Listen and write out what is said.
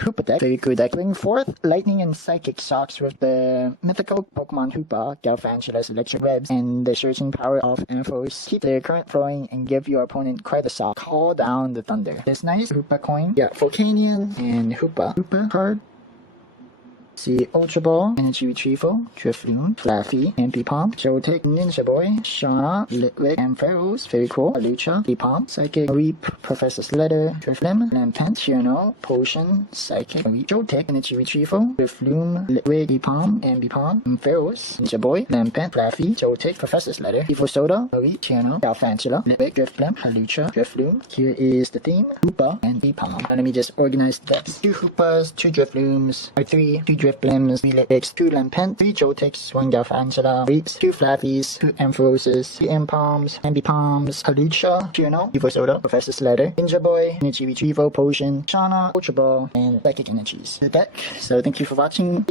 Hoopa deck. Very good deck. Bring forth Lightning and Psychic Socks with the mythical Pokemon Hoopa, Galvantula's Electric Webs, and the surging power of Ampharos. Keep their current flowing and give your opponent quite a sock. Call down the thunder. This nice Hoopa coin. Yeah, Volcanion and Hoopa. Hoopa card. See Ultra Ball, Energy Retrieval, Drifloon, Flaffy, Ambipom, Joltik, Ninja Boy, Shauna, Litwick, Ampharos, very cool, Alucha, Depom, Psychic, Reap, Professor's Letter, Driflim, Lampent, Tierno, Potion, Psychic, Reap, Joltik, Energy Retrieval, Drifloon, Litwick, Depom, Ambipom, Ampharos, Ninja Boy, Lampent, Flaffy, Joltik, Professor's Letter, Evil Soda, Reap, Tierno, Galvantula, Litwick, Driflim, Alucha, Drifloon. Here is the theme, Hoopa and Depom. Let me just organize the decks. 2 Hoopas, 2 Driflooms, or 3 Driflims, 3 Litwicks, 2 Lampent, 3 Joltiks, 1 Galvantula, Reaps, 2 Flaffies, 2 Ampharoses, 3 Impoms, Ambipoms, Halucha, Tierno, Evil Soda, Professor's Letter, Ninja Boy, Energy Retrieval, Potion, Shauna, Ultra Ball, and Psychic Energies. The deck. So thank you for watching.